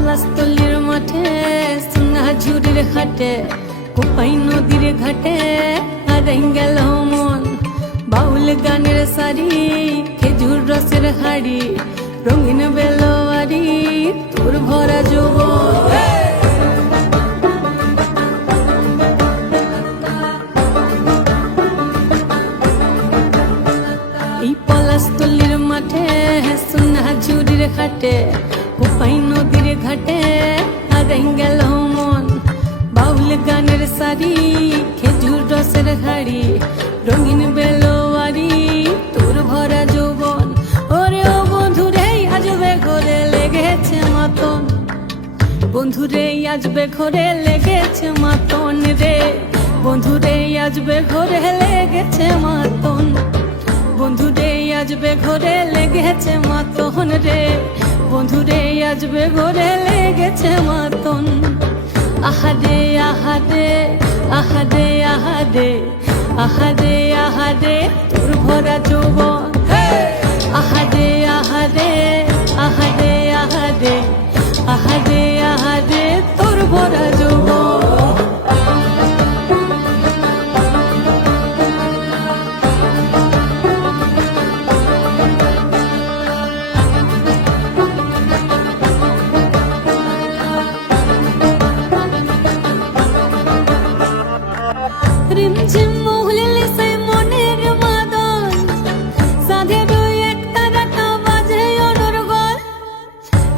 পলাশতলির মাঠে সিংহা ঝুড়ির ঘাটে কোপাই নদীর ঘাটে হারাই গেল মন বাউল গানের সারি খেজুর রসের হাড়ি রঙিন বেলোয়ারি তোর ভরা যৌবন এই পলাশতলির মাঠে সোনা ঝুড়ির ঘাটে কোপাই নদীর ঘাটে হারাই গেল মন বাউল গানের সারি খেজুর রসের হাড়ি রঙিন বেলোয়ারি তোর ভরা যৌবন ওরে ও বন্ধুরে আজবে ঘরে লেগেছে মাতন বন্ধুরে আজবে ঘরে লেগেছে মাতন রে বন্ধুরে আজবে ঘরে লেগেছে মাতন বন্ধুরে আজবে ঘরে লেগেছে মাতন রে বন্ধুরে আজবে ঘরে লেগেছে মাতন আহারে আহারে আহারে আহারে আহারে আহারে তোর ভরা যৌবন আহারে আহারে আহারে আহারে আহারে আহারে তোর ভরা যৌবন রিমঝিম মহুলিলে সে মনের মাদন সাধের এক তারাটা বাজে অনর্গল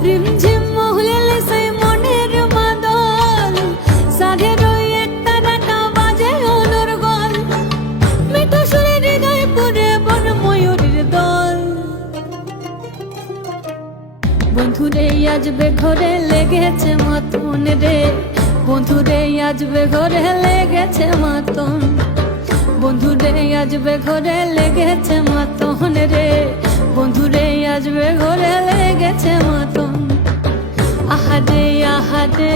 রিমঝিম মহুলিলে সে মনের মাদন সাধের এক তারাটা বাজে অনর্গল মিঠো সুরে হৃদয় পুরে বন ময়ূরের দল বন্ধুরে আজবে ঘরে লেগেছে মাতন রে বন্ধুরে আজবে ঘরে লেগেছে মাতন বন্ধুরে আজবে ঘরে লেগেছে মাতন রে বন্ধুরে আজবে ঘরে লেগেছে মাতন আহারে আহারে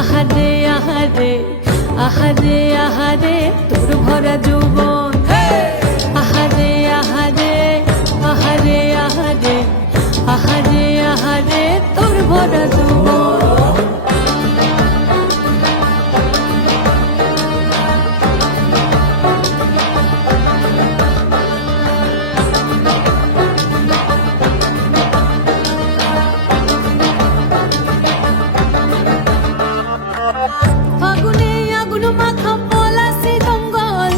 আহারে আহারে আহারে আহারে তোর ভরা যৌবন আহারে আহারে আহারে আহারে আহারে আহারে তোর ভরা যৌবন ফাগুনে আগুন মাখা পলাশি জঙ্গল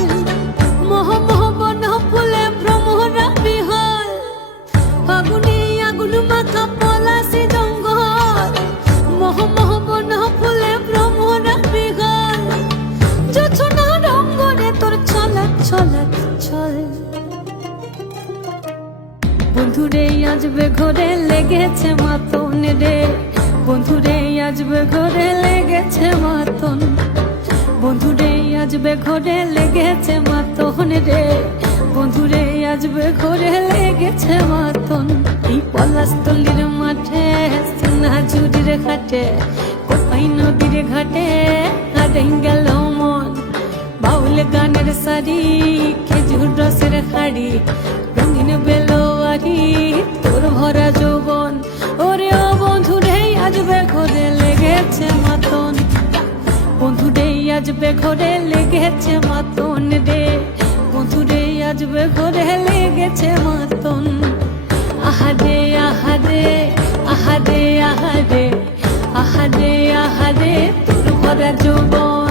মোহ মোহ বন ফুলে ভ্রমরা বিহল ফাগুনে আগুন মাখা পলাশি জঙ্গল মোহ মোহ বন ফুলে ভ্রমরা বিহল জোছনা রঙ্গনে তোর ছলক ছলক ছল বন্ধুরে আজবে ঘরে লেগেছে মাতন রে বন্ধুরে আজবে ঘরে লেগেছে মাতন বন্ধুরে আজবে ঘরে লেগেছে মাতন রে বন্ধুরে আজবে ঘরে লেগেছে মাতন এই পলাশতলির মাঠে সোনা ঝুড়ির ঘাটে কোপাই নদীর ঘাটে হারাই গেল মন বাউল গানের সারি খেজুর রসের হাড়ি রঙিন বেলোয়ারি তোর ভরা যৌবন ওরে ও বন্ধুরে আজবে ঘরে লেগেছে মাতন বন্ধুরে আজবে ঘরে লেগেছে মাতন রে বন্ধুরে আজবে ঘরে লেগেছে মাতন আহারে আহারে আহারে আহারে আহারে আহারে তোর ভরা যৌবন